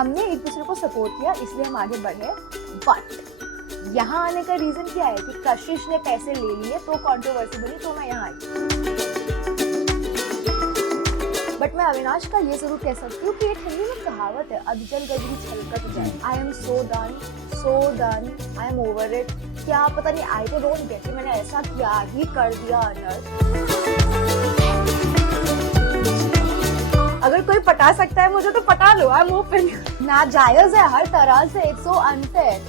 हमने एक दूसरे को सपोर्ट किया इसलिए हम आगे बढ़े, बट यहाँ आने का रीजन क्या है कि कशिश ने पैसे ले लिए तो कंट्रोवर्सी बनी, तो मैं यहाँ आई। बट मैं अविनाश का ये जरूर कह सकती हूँ कि एक हिंदी में कहावत है, अधजल गगरी छलकत जाए। I am so done, I am over it. क्या पता नहीं, आई डोंट गेट इट, मैंने ऐसा क्या ही कर दिया अनर्थ। अगर कोई पटा सकता है मुझे तो पटा लो, आई एम ओपन। नाजायज है हर तरह से, इट्स सो अनफेयर।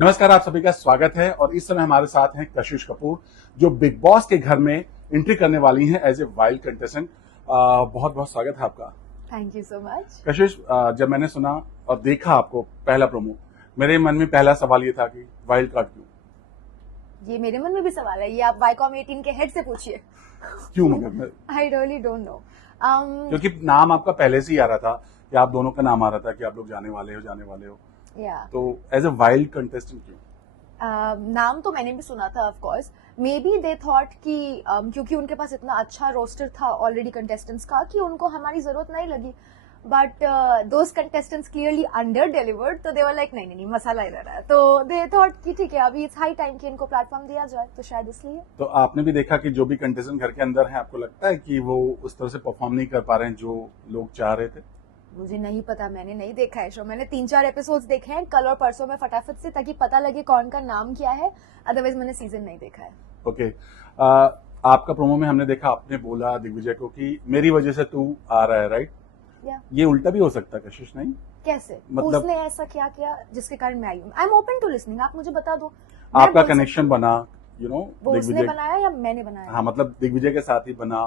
नमस्कार, आप सभी का स्वागत है और इस समय हमारे साथ हैं कशिश कपूर, जो बिग बॉस के घर में एंट्री करने वाली हैं एज ए वाइल्ड कंटेस्टेंट। बहुत बहुत स्वागत है आपका। Thank you so much. कशिश, जब मैंने सुना और देखा आपको पहला प्रोमो, मेरे मन में पहला सवाल ये था कि वाइल्ड कार्ड क्यों? ये मेरे मन में भी सवाल है, ये आप वाईकॉम 18 के हेड से पूछिए। क्यों? मतलब आई रियली डोंट नो। क्योंकि नाम आपका पहले से ही आ रहा था कि आप दोनों का नाम आ रहा था कि आप लोग जाने वाले हो। तो एज ए वाइल्ड कंटेस्टेंट क्यों? नाम तो मैंने भी सुना था, of course. May be they thought कि क्योंकि उनके पास इतना अच्छा रोस्टर था ऑलरेडी कंटेस्टेंट्स का कि उनको हमारी जरूरत नहीं लगी, but those contestants clearly under delivered, तो दे वर लाइक नहीं मसाला इधर है, तो दे थॉट कि ठीक है अभी इट्स हाई टाइम कि इनको प्लेटफॉर्म दिया जाए, तो शायद इसलिए। तो आपने भी देखा कि जो भी कंटेस्टेंट घर के अंदर हैं, आपको लगता है कि वो उस तरह से परफॉर्म नहीं कर पा रहे हैं जो लोग चाह रहे थे? मुझे नहीं पता, मैंने नहीं देखा है शो। मैंने 3-4 एपिसोड्स देखे हैं कल और परसों में फटाफट से, ताकि पता लगे कौन का नाम क्या है। अदरवाइज मैंने सीजन नहीं देखा है। ओके। आपका प्रोमो में हमने देखा, आपने बोला दिग्विजय को कि मेरी वजह से तू आ रहा है, राइट? ये उल्टा भी हो सकता है कशिश, नहीं? कैसे? मतलब उसने ऐसा क्या किया जिसके कारण मैं आई हूँ? I am open to listening, आप मुझे बता दो। आपका कनेक्शन बना, वो उसने बनाया या मैंने बनाया? हाँ, मतलब दिग्विजय के साथ ही बना,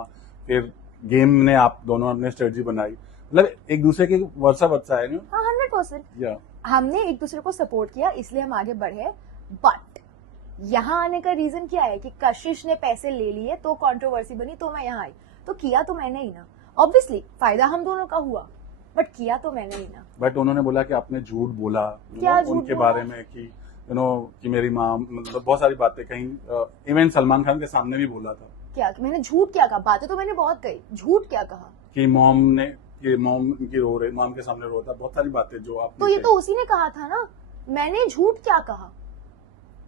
फिर गेम ने आप दोनों अपने स्ट्रेटजी बनाई, मतलब एक दूसरे के वर्षा है ना? हाँ, 100%। हमने एक दूसरे को सपोर्ट किया इसलिए हम आगे बढ़े, बट यहाँ आने का रीजन क्या है कि कशिश ने पैसे ले लिए तो कंट्रोवर्सी बनी, तो मैं यहाँ आई। तो किया तो मैंने ही ना, ऑब्वियसली फायदा हम दोनों का हुआ, बट किया तो मैंने ही ना। बट उन्होंने बोला कि आपने झूठ बोला उनके बारे में कि कि मेरी माँ, मतलब बहुत सारी बातें कहीं, इवन सलमान खान के सामने भी बोला था। क्या मैंने झूठ क्या कहा? बातें तो मैंने बहुत कही, झूठ क्या कहा? कि मॉम की रो रही, मॉम के सामने रो था, बहुत सारी बातें जो आपने। तो ये तो उसी ने कहा था ना, मैंने झूठ क्या कहा?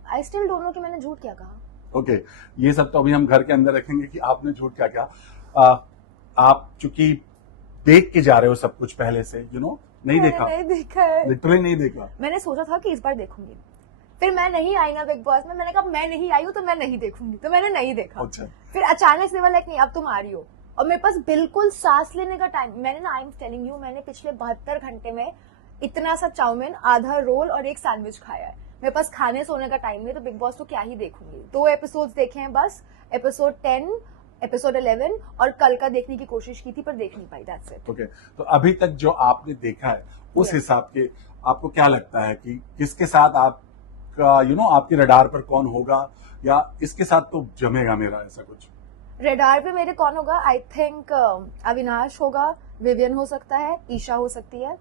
आई स्टिल डोंट नो कि मैंने झूठ क्या कहा। ओके, ये सब तो अभी हम घर के अंदर रखेंगे कि आपने झूठ क्या कहा। आप चूंकि देख के जा रहे हो सब कुछ पहले से, नहीं देखा है, लिटरली नहीं देखा। मैंने सोचा था कि इस बार देखूंगी, फिर मैं नहीं आई ना बिग बॉस में, मैंने कहा मैं नहीं आई हूँ तो मैं नहीं देखूंगी, तो मैंने नहीं देखा। अच्छा। फिर अचानक से लाइक नहीं अब तुम आ रही हो, और मेरे पास बिल्कुल सांस लेने का टाइम, मैंने ना, आई एम टेलिंग यू, मैंने पिछले 72 घंटे में इतना सा चाउमीन, आधा रोल और एक सैंडविच खाया है। मेरे पास खाने सोने का टाइम नहीं, तो बिग बॉस तो क्या ही देखूंगी। 2 एपिसोड्स देखे हैं बस, एपिसोड 10, एपिसोड 11, और कल का देखने की कोशिश की थी पर देख नहीं पाई, दैट्स इट। ओके, तो अभी तक जो आपने देखा है उस हिसाब के आपको क्या लगता है कि किसके साथ आपका आपके रडार पर कौन होगा, या इसके साथ तो जमेगा मेरा, ऐसा कुछ? रडार पे मेरे कौन होगा? आई थिंक अविनाश होगा, विवियन हो सकता है, ईशा हो सकती है,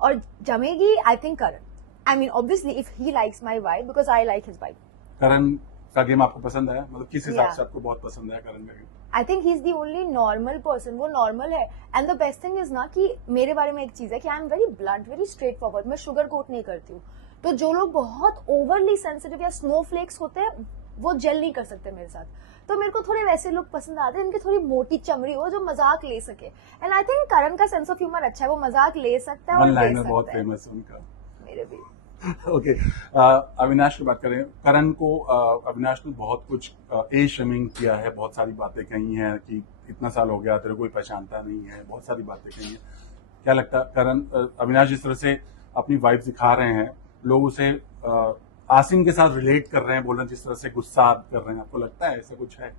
और जमेगी I think Karan. I mean obviously if he likes my vibe, because I like his vibe. Karan का गेम आपको पसंद है? मतलब किस हिसाब से आपको बहुत पसंद है करण का game? I think he is the only normal person, वो नॉर्मल है। And the best thing is ना कि मेरे बारे में एक चीज है कि I am very blunt, very straight forward, मैं शुगर कोट नहीं करती हूँ। तो जो लोग बहुत ओवरली सेंसिटिव या स्नोफ्लेक्स होते हैं वो जेल नहीं कर सकते मेरे साथ, तो मेरे को थोड़े वैसे लोग पसंद आते हैं, इनकी थोड़ी मोटी चमड़ी हो जो मजाक ले सके। एंड आई थिंक करण का सेंस ऑफ ह्यूमर अच्छा है, वो मजाक ले सकता है और ले सकता बहुत है। फेमस है उनका। मेरे भी। ओके, अविनाश की बात करें। करण को अविनाश ने बहुत कुछ एज शेमिंग किया है, बहुत सारी बातें कही हैं कि इतना साल हो गया तेरे कोई पहचानता नहीं है, बहुत सारी बातें कही हैं। क्या लगता है करण, अविनाश जिस तरह से अपनी वाइफ दिखा रहे हैं, लोग उसे आसिम के साथ रिलेट कर रहे हैं, बोलना जिस तरह से गुस्सा कर रहे हैं, आपको लगता है ऐसा कुछ है?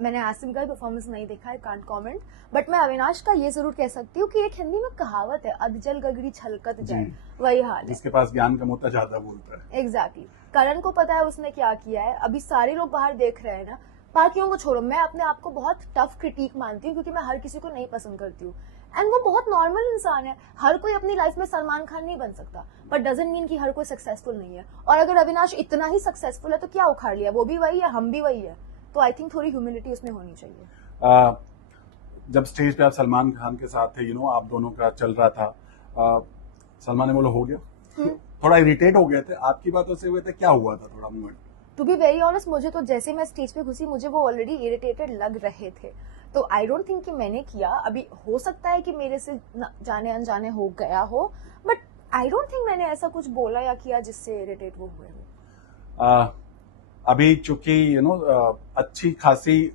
मैंने आसिम का परफॉर्मेंस नहीं देखा, आई कांट कमेंट, बट मैं अविनाश का ये जरूर कह सकती हूँ कि एक हिंदी में कहावत है, अधजल गगरी छलकत जाए, वही हाल है। जिसके पास ज्ञान कम होता ज्यादा बोलता है। एग्जैक्टली। करण को पता है उसने क्या किया है, अभी सारे लोग बाहर देख रहे हैं ना, बाकियों को छोड़ो, मैं अपने आप को बहुत टफ क्रिटिक मानती हूँ क्योंकि मैं हर किसी को नहीं पसंद करती हूँ, एंड वो बहुत नॉर्मल इंसान है। हर कोई अपनी लाइफ में सलमान खान नहीं बन सकता, बट डजंट मीन कि हर कोई सक्सेसफुल नहीं है। और अगर अविनाश इतना ही सक्सेसफुल है तो क्या उखाड़ लिया, वो भी वही है, हम भी वही है, तो आई थिंक थोड़ी ह्यूमिलिटी उसमें होनी चाहिए। जब स्टेज पे आप सलमान खान के साथ थे, आप दोनों का चल रहा था, सलमान ने बोला हो गया, थोड़ा इरिटेट हो गए थे आपकी बातों से, हुए थे, क्या हुआ था थोड़ा movement? To be very honest, मुझे तो जैसे मैं स्टेज पे घुसी मुझे वो ऑलरेडी इरिटेटेड लग रहे थे, तो आई डोंट थिंक कि मैंने किया। अभी हो सकता है कि मेरे से जाने अनजाने हो गया हो, बट आई डोंट थिंक मैंने ऐसा कुछ बोला या किया जिससे इरिटेट वो हुए हो। अभी चूंकि अच्छी खासी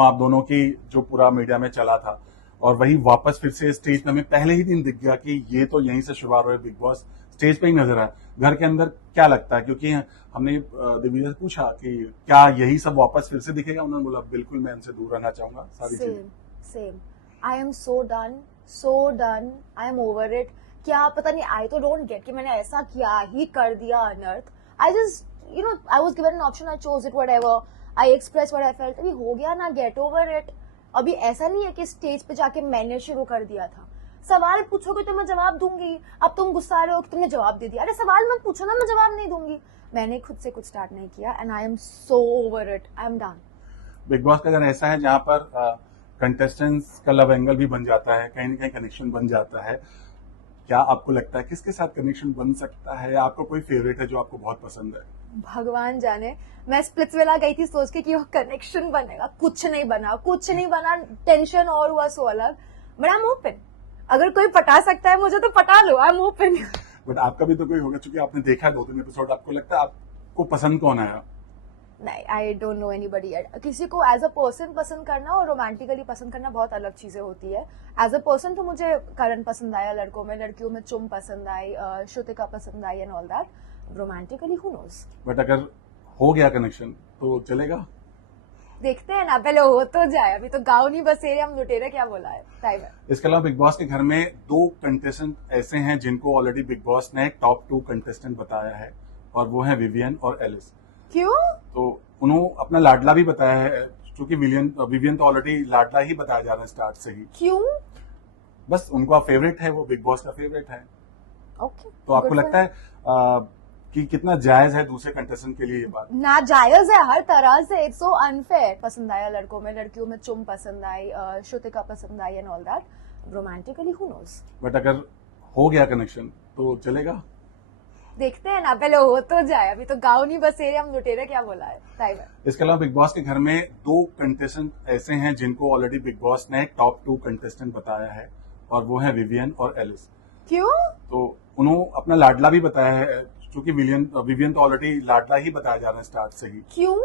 आप दोनों की जो पूरा मीडिया में चला था, और वही वापस फिर से स्टेज पे हमें पहले ही दिन दिख गया कि ये तो यहीं से शुरुआत हुई, बिग बॉस स्टेज पे ही नजर आया। घर के अंदर क्या लगता है, क्योंकि हमने दिग्विजय से पूछा कि क्या यही सब वापस फिर से दिखेगा, उन्होंने बोला बिल्कुल मैं इनसे दूर रहना चाहूंगा सारी चीजें। Same I am so done, I am over it. क्या पता नहीं, आई तो डोंट गेट कि मैंने ऐसा क्या ही कर दिया अनर्थ। I just I was given an option, I chose it, whatever, I express what I felt. अभी हो गया ना, गेट ओवर इट। अभी ऐसा नहीं है कि स्टेज पे जाके मैंने शुरू कर दिया था। सवाल पूछोगे तो मैं जवाब दूंगी, अब तुम गुस्सा रहे हो कि तुमने जवाब दे दिया। अरे सवाल मत पूछो ना, मैं जवाब नहीं दूंगी। मैंने खुद से कुछ स्टार्ट नहीं किया, and I am so over it, I am done. Big boss का अगर ऐसा है जहां पर कंटेस्टेंट्स का लव एंगल भी बन जाता है, कहीं ना कहीं कनेक्शन बन जाता है, क्या आपको लगता है किसके साथ कनेक्शन बन सकता है? आपको कोई फेवरेट है जो आपको बहुत पसंद है? भगवान जाने, मैं स्प्लिट्सविला गई थी सोच के कि वो कनेक्शन बनेगा, कुछ नहीं बना, टेंशन और हुआ सो अलग। बट आई एम ओपन, अगर कोई पटा सकता है मुझे तो पटा लो, आई एम ओपन। बट आपका भी तो कोई होगा, क्योंकि आपने देखा 2-3 एपिसोड, आपको लगता है आपको पसंद कौन आया? नहीं, I don't know anybody yet. किसी को एज अ पर्सन पसंद करना और रोमांटिकली पसंद करना बहुत अलग चीजें होती है। एज अ पर्सन तो मुझे करण पसंद आया लड़कों में, लड़कियों में चुम पसंद आई, श्रुतिका पसंद आई and all that. Romantically who knows. But अगर हो गया कनेक्शन तो चलेगा? देखते हैं ना, पहले हो तो जाए। अभी तो गाँव नहीं बसेरे हम लुटेरे, क्या बोला है टाइम है। इसके अलावा बिग बॉस के घर में 2 कंटेस्टेंट ऐसे हैं जिनको ऑलरेडी बिग बॉस ने टॉप 2 कंटेस्टेंट बताया है, और वो है विवियन और एलिस। क्यों? तो उन्होंने अपना लाडला भी बताया है, क्योंकि विवियन तो ऑलरेडी लाडला ही बताया जा रहा है स्टार्ट से ही। क्यों? बस उनका फेवरेट है, वो बिग बॉस का फेवरेट है। ओके, तो आपको लगता है कि कितना जायज है दूसरे कंटेस्टेंट के लिए ये बात? नाजायज है हर तरह से, इट्स सो अनफेयर। पसंद आया लड़कों में, लड़कियों में चुम पसंद आई, श्रुतिका पसंद आई and all that. Romantically who knows. But अगर हो गया कनेक्शन तो चलेगा? देखते हैं ना, पहले हो तो जाए। अभी तो गाँव नहीं बसेरे हम लुटेरे, क्या बोला है टाइम है। इसके अलावा बिग बॉस के घर में 2 कंटेस्टेंट ऐसे हैं जिनको ऑलरेडी बिग बॉस ने टॉप 2 कंटेस्टेंट बताया है, और वो है विवियन और एलिस। क्यों? तो उन्होंने अपना लाडला भी बताया है, क्योंकि विवियन तो ऑलरेडी लाडला ही बताया जा रहा है स्टार्ट से ही। क्यों?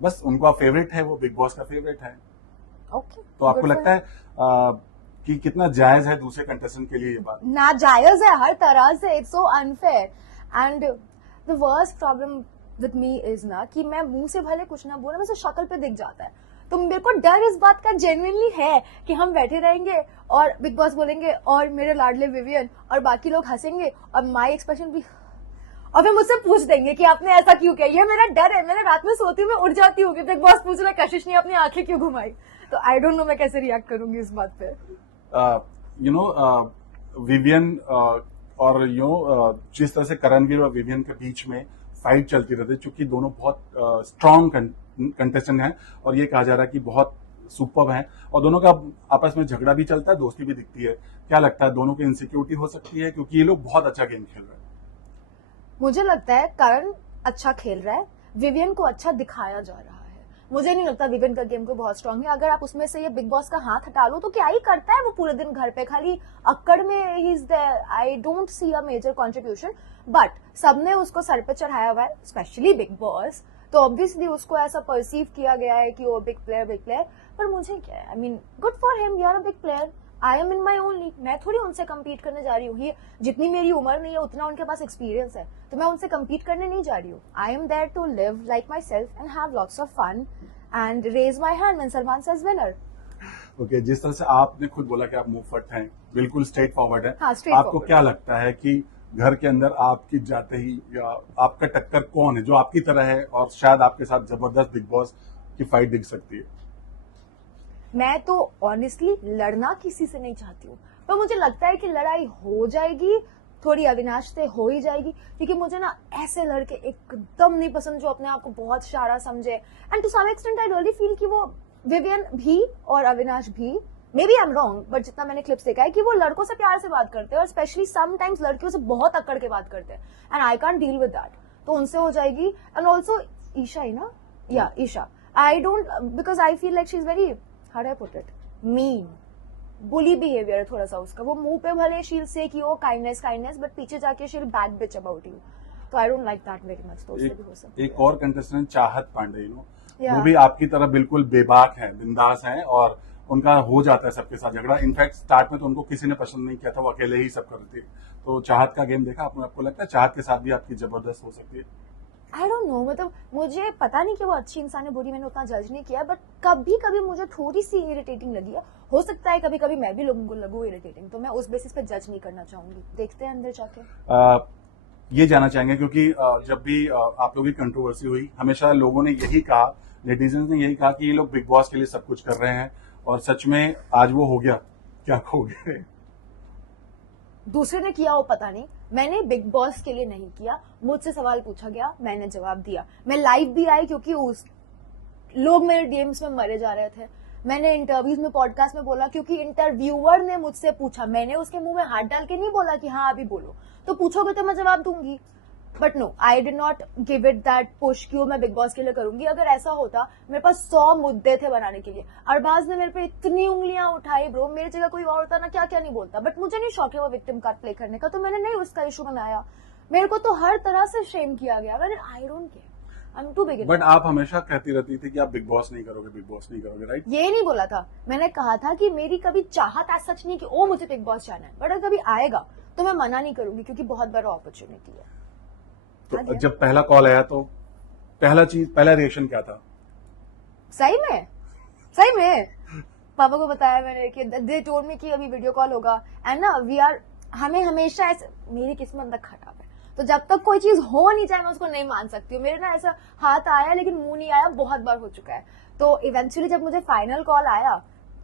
बस उनका फेवरेट है, वो बिग बॉस का फेवरेट है। ओके, तो आपको लगता है कि कितना जायज है दूसरे कंटेस्टेंट के लिए ये बात? नाजायज है हर तरह से, it's so unfair. And the worst problem with me is ना कि मैं मुंह से भले कुछ ना बोला, मुझे शक्ल पे दिख जाता है। तो मेरे को डर इस बात का जेन्युइनली है कि हम बैठे रहेंगे और बिग बॉस बोलेंगे और मेरे लाडले विवियन, और बाकी लोग हंसेंगे और माई एक्सप्रेशन भी, और फिर मुझसे पूछ देंगे कि आपने ऐसा क्यों किया। ये मेरा डर है। मैंने रात में सोती हूँ, मैं उठ जाती हूँ कि बिग बॉस पूछ रहा है कशिश ने अपनी आंखें क्यों घुमाई। तो आई डोंट नो मैं कैसे रिएक्ट करूंगी इस बात पे। विवियन और जिस तरह से करणवीर और विवियन के बीच में फाइट चलती रहती है, चूंकि दोनों बहुत स्ट्रॉन्ग कंटेस्टेंट हैं, और ये कहा जा रहा है कि बहुत सुपर्ब हैं, और दोनों का आपस में झगड़ा भी चलता है, दोस्ती भी दिखती है। क्या लगता है दोनों की इनसिक्योरिटी हो सकती है, क्योंकि ये लोग बहुत अच्छा गेम खेल रहे हैं? मुझे लगता है करण अच्छा खेल रहा है, विवियन को अच्छा दिखाया जा रहा है। मुझे नहीं लगता विवियन का गेम को बहुत स्ट्रांग है। अगर आप उसमें से ये बिग बॉस का हाथ हटा लो तो क्या ही करता है वो पूरे दिन घर पे, खाली अक्कड़ में ही is there. I don't see a major contribution, but सबने उसको सर पे चढ़ाया हुआ है, स्पेशली बिग बॉस, तो ऑब्वियसली उसको ऐसा परसीव किया गया है कि वो बिग प्लेयर। पर मुझे क्या है, I mean good for him, you are a big player, I am in my own league. मैं थोड़ी उनसे कम्पीट करने जा रही हूँ। ये जितनी मेरी उम्र नहीं है उतना उनके पास एक्सपीरियंस है, तो मैं उनसे कम्पीट करने नहीं जा रही हूँ। I am there to live like myself and have lots of fun and raise my hand when Salman says winner. Okay, जिस तरह से आपने खुद बोला कि आप मुंहफट हैं, बिल्कुल स्ट्रेट फॉरवर्ड है, हाँ, straight आपको forward। क्या लगता है कि घर के अंदर आपकी जाते ही या आपका टक्कर कौन है जो आपकी तरह है और शायद आपके साथ जबरदस्त बिग बॉस की फाइट दिख सकती है? मैं तो ऑनेस्टली लड़ना किसी से नहीं चाहती हूँ, पर मुझे लगता है कि लड़ाई हो जाएगी, थोड़ी अविनाश से हो ही जाएगी, क्योंकि मुझे ना ऐसे लड़के एकदम नहीं पसंद जो अपने आप को बहुत शारा समझे। And to some extent I really feel कि वो विवियन भी और अविनाश भी, maybe I am wrong, but जितना मैंने क्लिप्स देखा है कि वो लड़कों से प्यार से बात करते हैं और स्पेशली समटाइम्स लड़कियों से बहुत अकड़ के बात करते हैं, and I can't deal with that. तो उनसे हो जाएगी. एंड ऑल्सो ईशा ही ना, या Eisha, I don't, because I feel like she is very, how do I put it, mean, bully behaviour है थोड़ा सा उसका. वो मुंह पे भले शील से कि वो काइंडनेस, बट पीछे जाके शील बैड बिच अबाउट यू. तो I don't like that very much. तो उससे भी हो सकता है. एक और कंटेस्टेंट चाहत पांडे, यू नो, Yeah. वो भी आपकी तरह बिल्कुल बेबाक है, बिंदास है, और उनका हो जाता है सबके साथ झगड़ा. इनफैक्ट स्टार्ट में तो उनको किसी ने पसंद नहीं किया था, वो अकेले ही सब कर रहे थे. तो चाहत का गेम देखा आपने? आपको लगता है चाहत के साथ भी आपकी जबरदस्त हो सकती है? आई डोंट नो, मतलब मुझे पता नहीं कि वो अच्छी इंसान है बुरी, मैंने उतना जज नहीं किया, बट कभी कभी मुझे थोड़ी सी इरिटेटिंग लगी है. हो सकता है कभी कभी मैं भी लोगों को लगूं इरिटेटिंग, तो मैं उस बेसिस पे जज नहीं करना चाहूंगी. देखते हैं अंदर जाके. ये जानना चाहेंगे क्योंकि जब भी आप लोगों की कंट्रोवर्सी हुई, हमेशा लोगों ने यही कहा, नेटिजन्स ने यही कहा कि ये लोग बिग बॉस के लिए सब कुछ कर रहे हैं, और सच में आज वो हो गया. क्या कहोगे? दूसरे ने किया वो पता नहीं, मैंने बिग बॉस के लिए नहीं किया. मुझसे सवाल पूछा गया, मैंने जवाब दिया. मैं लाइव भी आई क्योंकि उस लोग मेरे डीएम्स में मरे जा रहे थे. मैंने इंटरव्यूज में, पॉडकास्ट में बोला क्योंकि इंटरव्यूअर ने मुझसे पूछा. मैंने उसके मुंह में हाथ डाल के नहीं बोला कि हाँ अभी बोलो, तो पूछोगे तो मैं जवाब दूंगी. But no, I did not give it that push कि वो मैं बिग बॉस के लिए करूंगी. अगर ऐसा होता, मेरे पास 100 मुद्दे थे बनाने के लिए. अरबाज ने मेरे पे इतनी उंगलियां उठाई ब्रो, मेरी जगह कोई और होता ना क्या क्या नहीं बोलता. बट मुझे नहीं शौक है वो विक्टिम कार्ड प्ले करने का, तो मैंने नहीं उसका इशू बनाया. मेरे को तो हर तरह से शेम किया गया. I don't care, I am too big. But आप हमेशा कहती रहती थी कि आप बिग बॉस नहीं करोगे, बिग बॉस नहीं करोगे, राइट? ये नहीं बोला था. मैंने कहा था कि मेरी कभी चाहत ऐसा सच नहीं कि ओ मुझे बिग बॉस जाना है, बट अगर कभी आएगा तो मैं मना नहीं करूंगी क्योंकि बहुत बड़ा अपॉर्चुनिटी है. तो जब पहला कॉल आया तो पहला रिएक्शन क्या था? सही में पापा को बताया मैंने कि दे टोल्ड मी कि अभी वीडियो कॉल होगा, एंड ना हमें हमेशा ऐसे, मेरी किस्मत तक खराब है, तो जब तक कोई चीज हो नहीं जाए मैं उसको नहीं मान सकती हूँ. मेरे ना ऐसा हाथ आया लेकिन मुंह नहीं आया, बहुत बार हो चुका है. तो इवेंचुअली जब मुझे फाइनल कॉल आया,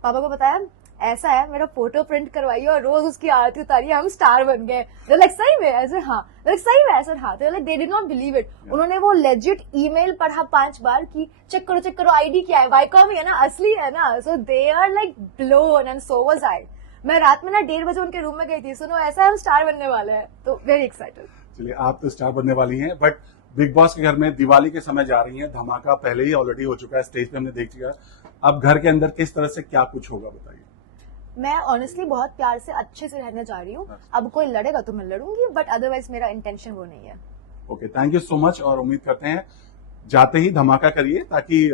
पापा को बताया ऐसा है, मेरा फोटो प्रिंट करवाइए और रोज उसकी आरती उतारिए, हम स्टार बन गए. लाइक सही में ऐसे? हाँ. लाइक सही में ऐसे? हाँ. तो like they did not believe it. उन्होंने वो लेजिट ईमेल पढ़ा 5 बार कि चेक करो आईडी क्या है, वाईकॉम है ना, असली है ना. So they are like blown, and so was I. मैं रात में ना 1:30 बजे उनके रूम में गई थी, सुनो ऐसा हम स्टार बनने वाले हैं. तो वेरी एक्साइटेड. चलिए, आप तो स्टार बनने वाली हैं, बट बिग बॉस के घर में दिवाली के समय जा रही हैं. धमाका पहले ही ऑलरेडी हो चुका है, स्टेज पे हमने देख लिया. अब घर के अंदर किस तरह से क्या कुछ होगा, बताइए. मैं ऑनेस्टली बहुत प्यार से अच्छे से रहने जा रही हूँ. अब कोई लड़ेगा तो मैं लड़ूंगी, बट अदरवाइज मेरा इंटेंशन वो नहीं है. Okay, thank you so much, और उम्मीद करते हैं जाते ही धमाका करिए ताकि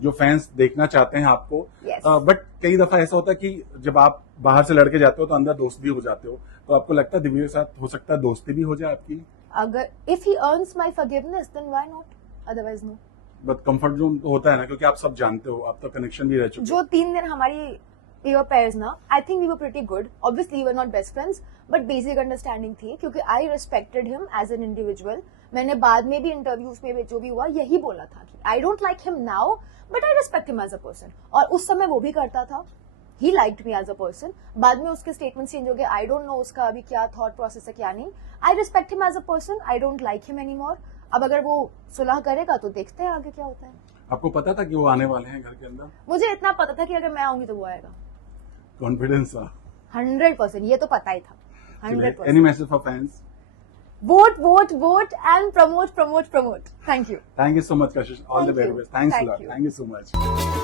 जो फैंस देखना चाहते हैं आपको. Yes. बट कई दफा ऐसा होता है कि जब आप बाहर से लड़के जाते हो तो अंदर दोस्त भी हो जाते हो, तो आपको लगता है दिव्या के साथ हो सकता है दोस्ती भी हो जाए आपकी? अगर if he earns my forgiveness then why not, otherwise no. But comfort zone तो होता है ना, क्योंकि आप सब जानते हो, आप तो कनेक्शन भी रह चुके जो 3 दिन हमारी we were pairs ना, I think we were pretty good. Obviously we were not best friends, but basic understanding थी क्योंकि I respected him as an individual. मैंने बाद में भी इंटरव्यूज में भी जो भी हुआ यही बोला था कि I don't like him now, but I respect him as a person. और उस समय वो भी करता था. He liked me as a person. बाद में उसके स्टेटमेंट चेंज हो गए. I don't know उसका अभी क्या थॉट प्रोसेस है क्या नहीं. I respect him as a person. I don't like him anymore. अब अगर वो सुलह करेगा तो देखते हैं आगे क्या होता है. आपको पता था कि वो आने वाले हैं घर के अंदर? मुझे इतना पता था कि अगर मैं आऊंगी तो वो आएगा. कॉन्फिडेंस था 100%. ये तो पता ही था. 100%. Any message for fans? Vote and promote. Thank you. Thank you so much, Kashish. All the very best. Thanks a lot. Thank you so much.